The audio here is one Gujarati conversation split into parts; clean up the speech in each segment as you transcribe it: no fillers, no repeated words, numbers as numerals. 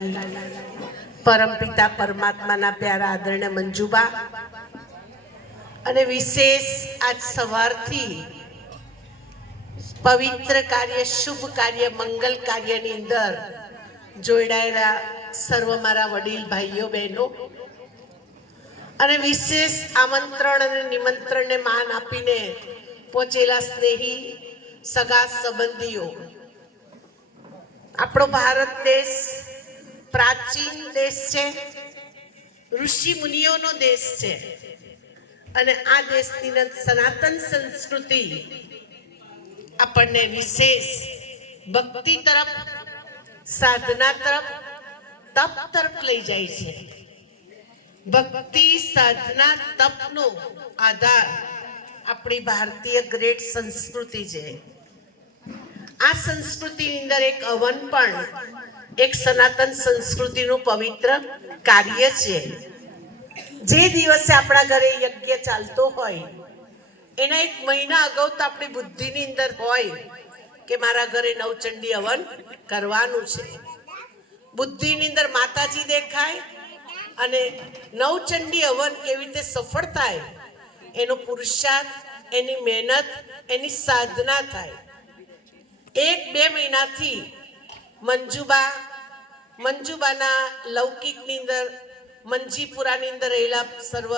परमपिता परमात्माना प्यारा आदरणीय मंजूबा અને વિશેષ આજ સવારથી પવિત્ર કાર્ય, શુભ કાર્ય, મંગલ કાર્યની અંદર જોડાયેલા સર્વ મારા વડીલ ભાઈઓ બહેનો અને વિશેષ આમંત્રણ અને નિમંત્રણને માન આપીને પહોંચેલા સ્નેહી સગા સંબંધીઓ, આપણો ભારત દેશ प्राचीन देश है, ऋषि मुनियों नो देश है અને આ દેશની સનાતન સંસ્કૃતિ આપણને વિશેષ ભક્તિ તરફ, સાધના તરફ, તપ તરફ લઈ જાય છે। ભક્તિ, સાધના, તપનો આધાર આપણી ભારતીય ગ્રેટ સંસ્કૃતિ છે। આ સંસ્કૃતિની અંદર એક હવન પણ एक सनातन संस्कृति नु पवित्र कार्य छे। जे दिवसे आपणा घरे यज्ञ चालतो होय एना एक महीना अगाउ तो आपणी बुद्धिनी अंदर होय के मारा घरे नवचंडी हवन करवानुं छे। बुद्धिनी अंदर माताजी देखाय अने नवचंडी हवन केवी रीते सफल थाय एनो पुरुषार्थ, एनी मेहनत, एनी साधना थाय। एक बे महीनाथी मंजूबाना लौकिकनी अंदर, मंजीपुरानी अंदर रहेला सर्व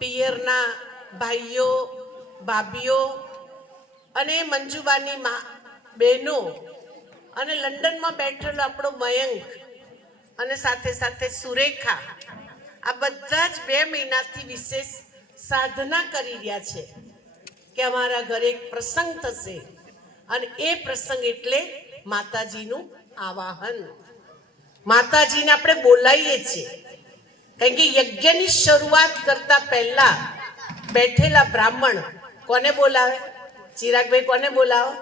पियरना भाईओ भाभीओ अने मंजूबानी बहनों अने लंडन में बैठेलो आपणो मयंक अने साथे साथे सुरेखा, आ बधा ज 2 महीनाथी विशेष साधना करी रह्या छे के अमारा घरे एक प्रसंग थशे अने ए प्रसंग एटले माताजीनुं आवाहन। माताजी ने आपणे बोलावीए छीए कारण के यज्ञनी शुरुआत करता पहला बैठेला ब्राह्मण कोने बोलावे? चिराग भाई कोने बोलावो?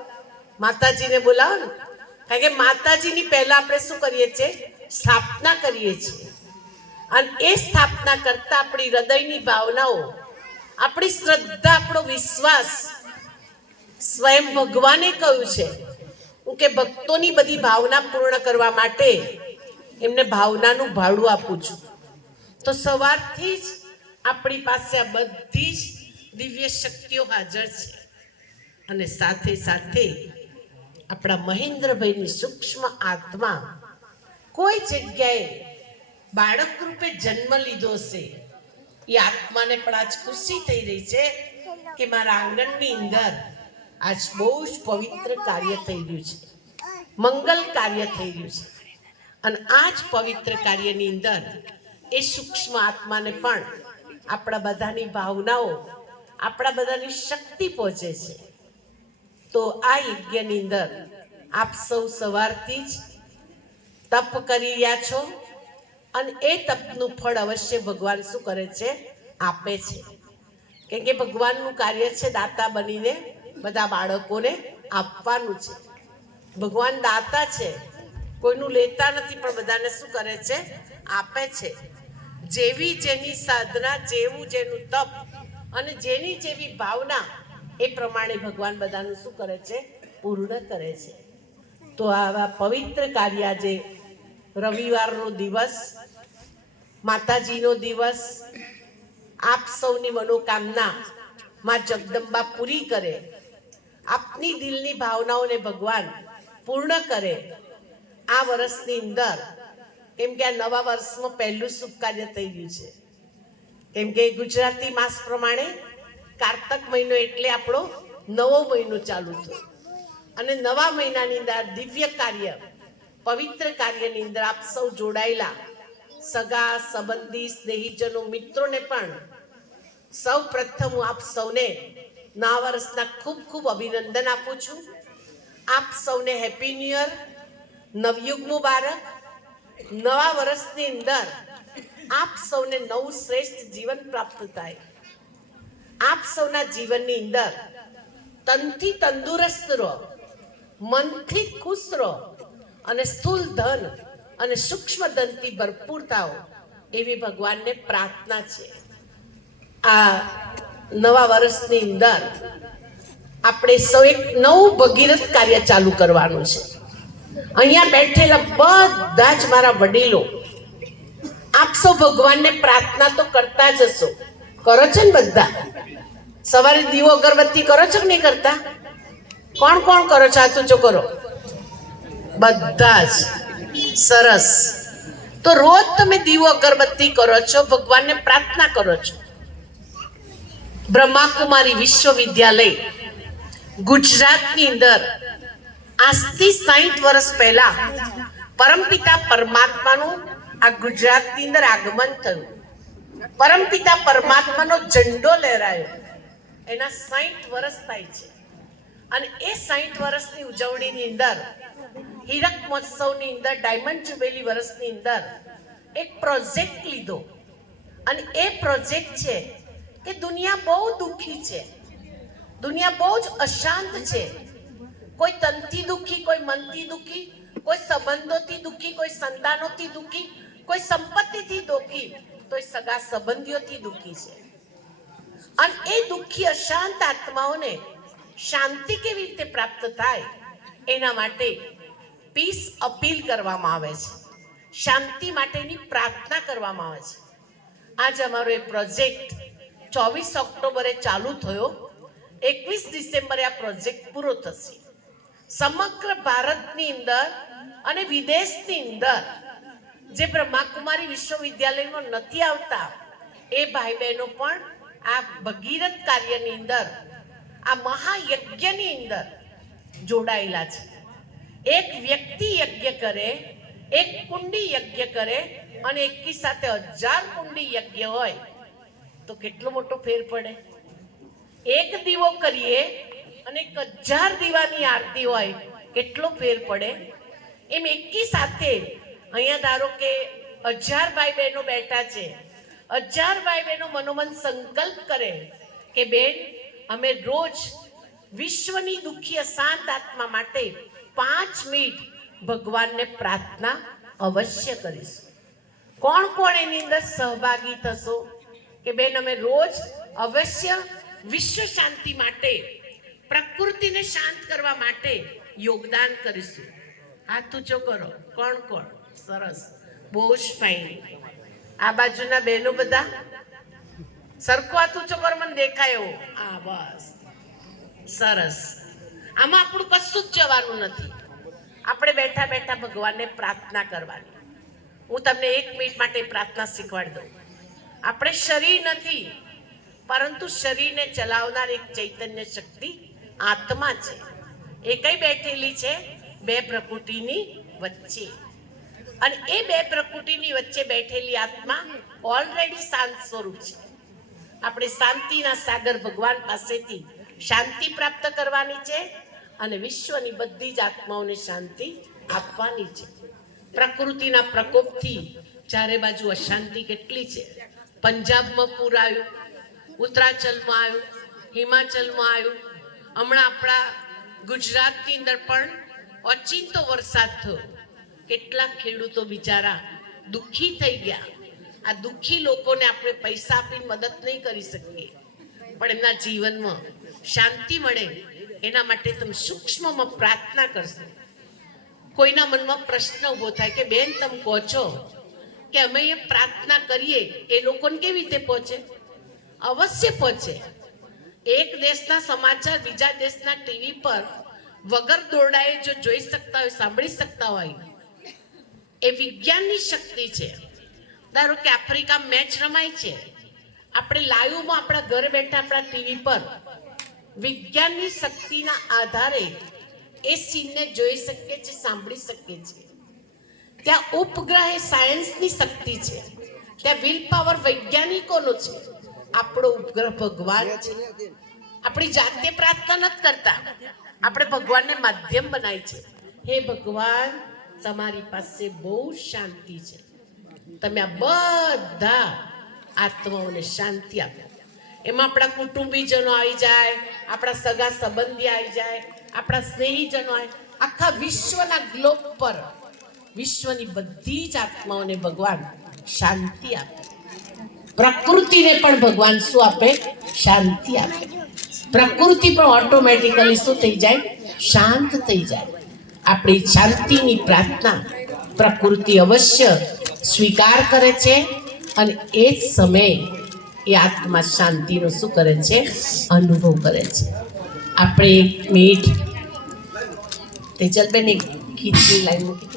माताजी ने बोलावो ने, कारण के माताजी नी पहला आपणे शुं करीए छीए? स्थापना करीए छीए अने ए स्थापना करता आपणी हृदयनी भावनाओ, आपणी श्रद्धा, आपणो विश्वास स्वयं भगवाने कह्युं छे के भक्तोनी बधी भावना पूर्ण करवा माटे एमने भावनानुं भाडुं आपું છું। तो सवारथी ज आपणी पासे आ बधी ज दिव्य शक्तिओ हाजर छे अने साथे साथे आपणा महेन्द्रभाईनी सूक्ष्म आत्मा कोई जग्याए बाळक रूपे जन्म लीधो छे। ए आत्माने पण आज खुशी थई रही छे के मारा आंगणनी अंदर आज बहु ज पवित्र कार्य थई रह्युं छे, मंगल कार्य थई रह्युं छे अने आज पवित्र कार्यनी अंदर ए सूक्ष्म आत्माने पण आपणा बधानी भावनाओ, आपणा बधानी शक्ति पहोंचे छे। तो आ यज्ञनी अंदर आप सौ सवारथी ज तप करी रह्या छो अने ए तपनुं फळ अवश्य भगवान शुं करे छे? आपे छे। केम के भगवाननुं कार्य छे दाता बनीने बधा बाळकोने आपवानुं छे। भगवान दाता छे, कोईनुं लेता नथी पण बधाने शुं करे छे? आपे छे। जेवी जेनी साधना, जेवुं जेनुं तप अने जेनी जेवी भावना ए प्रमाणे भगवान बधानुं शुं करे छे? पूर्ण करे छे। तो आवा पवित्र कार्य आजे रविवारनो दिवस, माताजीनो दिवस, आप सौनी मनोकामना मां जगदंबा पूरी करे, आपनी दिलनी भावनाओने भगवान पूर्ण करे। आ वर्षनी अंदर केम के आ नवा वर्षमां पहेलुं शुभ कार्य थई गयुं छे। केम के गुजराती मास प्रमाणे कार्तक महीनो एटले आपणो नवो महीनो चालू थयो अने नवा महीनानी अंदर दिव्य कार्य, पवित्र कार्यनी अंदर आप सौ जोडायेला सगा संबंधी, स्नेहीजनो, मित्रोने पण सौ प्रथम हूँ आप सौने नवा वर्षना खूब खूब अभिनंदन आपू छूं। आप सौने हेपी न्यू ईयर, नवयुग मुबारक। नवा वर्षनी अंदर आप सौने नवुं श्रेष्ठ जीवन प्राप्त थाय। आप सौना जीवननी अंदर तनथी तंदुरस्त रहो, मनथी खुश रहो अने स्थूल धन अने सूक्ष्म धनथी भरपूर थाओ एवी भगवानने प्रार्थना छे। आ नवा वर्षनी अंदर આપણે સૌ એક નવું ભગીરથ કાર્ય ચાલુ કરવાનું છે। અહીંયા બેઠેલા બધા જ મારા વડીલો, આપ સૌ ભગવાનને પ્રાર્થના તો કરતા જ હશો, કરો છો ને બધા? સવારે દીવો અગરબત્તી કરો છો કે નહીં કરતા? કોણ કોણ કરો છો? હાથ ઊંચો કરો. બધા જ. સરસ. તો રોજ તમે દીવો અગરબત્તી કરો છો, ભગવાનને પ્રાર્થના કરો છો. બ્રહ્માકુમારી વિશ્વવિદ્યાલય ગુજરાતની અંદર આજથી 60 વર્ષ પહેલા પરમપિતા પરમાત્માનું આ ગુજરાતની અંદર આગમન થયું. પરમપિતા પરમાત્માનો ઝંડો લહેરાયો. એના 60 વર્ષ થાય છે. અને એ 60 વર્ષની ઉજવણીની અંદર, હીરક મહોત્સવની અંદર, ડાયમંડ જ્યુબિલી વર્ષની અંદર એક પ્રોજેક્ટ લીધો. અને એ પ્રોજેક્ટ છે કે દુનિયા બહુ દુઃખી છે, દુનિયા બહુ જ અશાંત છે. કોઈ તનથી દુઃખી, કોઈ મનથી દુઃખી, કોઈ સંબંધોથી દુઃખી, કોઈ સંતાનોથી દુઃખી, કોઈ સંપત્તિથી દુઃખી, તો સગા સંબંધીઓથી દુઃખી છે. અને એ દુઃખી અશાંત આત્માઓને શાંતિ કેવી રીતે પ્રાપ્ત થાય એના માટે પીસ અપીલ કરવામાં આવે છે, શાંતિ માટેની પ્રાર્થના કરવામાં આવે છે. આજ અમારો એ પ્રોજેક્ટ 24 ઓક્ટોબરે ચાલુ થયો, 21 ડિસેમ્બરે આ પ્રોજેક્ટ પૂરો થશે. સમગ્ર ભારતની અંદર અને વિદેશની અંદર જે બ્રહ્માકુમારી વિશ્વવિદ્યાલયમાં નથી આવતા એ ભાઈ બહેનો પણ આ ભગીરથ કાર્યની અંદર, આ મહાયજ્ઞની અંદર જોડાયેલા છે. એક વ્યક્તિ યજ્ઞ કરે, એક કુંડી યજ્ઞ કરે અને એકી સાથે 1000 કુંડી યજ્ઞ હોય તો કેટલો મોટો ફેર પડે. એક દીવો કરીએ અને 1000 દીવાની આરતી હોય કેટલો ફેર પડે. એમ એકી સાથે અહીંયા ધારો કે 1000 ભાઈ બહેનો બેઠા છે, 1000 ભાઈ બહેનો મનોમન સંકલ્પ કરે કે બેન અમે રોજ વિશ્વની દુઃખી અશાંત આત્મા માટે 5 મિનિટ ભગવાનને પ્રાર્થના અવશ્ય કરીશું. કોણ કોણ એની અંદર સહભાગી થશો કે બેન અમે રોજ અવશ્ય વિશ્વ શાંતિ માટે, પ્રકૃતિને શાંત કરવા માટે યોગદાન કરીશું? હાથ ઊંચો કરો. કોણ કોણ? સરસ, બહુ જ ફાઇન. આ બાજુના બહેનો બધા સરખો હાથ ઊંચો કરો, મને દેખાય એવો. હા, બસ સરસ. આમાં આપણું કશું જ જવાનું નથી. આપણે બેઠા બેઠા ભગવાનને પ્રાર્થના કરવાની. હું તમને 1 મિનિટ માટે પ્રાર્થના શીખવાડી દઉં. આપણે શરીર નથી, પરંતુ શરીરને ચલાવનાર એક ચૈતન્ય શક્તિ આત્મા છે. એ કઈ બેઠેલી છે? 2 પ્રકૃતિની વચ્ચે. અને એ 2 પ્રકૃતિની વચ્ચે બેઠેલી આત્મા ઓલરેડી શાંત સ્વરૂપ છે. આપણે શાંતિના સાગર ભગવાન પાસેથી શાંતિ પ્રાપ્ત કરવાની છે અને વિશ્વની બધી જ આત્માઓને શાંતિ આપવાની છે. પ્રકૃતિના પ્રકોપથી ચારે બાજુ અશાંતિ કેટલી છે. પંજાબમાં પૂર આવ્યું, ઉત્તરાંચલમાં આવ્યું, હિમાચલમાં આવ્યું, હમણાં આપણા ગુજરાતની અંદર પણ ઓચિંતો વરસાદ થયો. કેટલાક ખેડૂતો બિચારા દુઃખી થઈ ગયા. આ દુઃખી લોકોને આપણે પૈસા આપીને મદદ નહીં કરી શકીએ, પણ એમના જીવનમાં શાંતિ મળે એના માટે તમે સૂક્ષ્મમાં પ્રાર્થના કરશો. કોઈના મનમાં પ્રશ્ન ઊભો થાય કે બેન તમે કહો છો કે અમે એ પ્રાર્થના કરીએ એ લોકોને કેવી રીતે પહોંચે? અવશ્ય પહોંચે. એક દેશના સમાચાર બીજા દેશના ટીવી પર વગર દોરડાએ જો જોઈ શકતા હોય, સાંભળી શકતા હોય, એ વિજ્ઞાનની શક્તિ છે. ધારો કે આફ્રિકા મેચ રમાય છે, આપણે લાઈવમાં આપણા ઘરે બેઠા આપણા ટીવી પર વિજ્ઞાનની શક્તિના આધારે એ સીનને જોઈ શકીએ છીએ, સાંભળી શકીએ છીએ. ત્યાં ઉપગ્રહ સાયન્સની શક્તિ છે, ત્યાં વિલ પાવર વૈજ્ઞાનિકોનો છે. આપણો ઉપગ્રહ ભગવાન છે. આપણી જાતે પ્રાર્થના નથી કરતા, આપણે ભગવાનને માધ્યમ બનાવી છે. હે ભગવાન, તમારી પાસે બહુ શાંતિ છે, તમે આ બધા આત્માઓને શાંતિ આપો. એમાં આપણા કુટુંબીજનો આવી જાય, આપણા સગા સંબંધી આવી જાય, આપણા સ્નેહીજનો આવે, આખા વિશ્વના ગ્લોબ પર વિશ્વની બધી જ આત્માઓને ભગવાન શાંતિ આપે. પ્રકૃતિને પણ ભગવાન શું આપે? શાંતિ આપે. પ્રકૃતિ પણ ઓટોમેટિકલી શું થઈ જાય? શાંત થઈ જાય. આપણી શાંતિની પ્રાર્થના પ્રકૃતિ અવશ્ય સ્વીકાર કરે છે અને એ જ સમયે એ આત્મા શાંતિનો શું કરે છે? અનુભવ કરે છે. આપણે એક મિનિટ તેજલબેન એક ગીતની લાઈન મૂકી.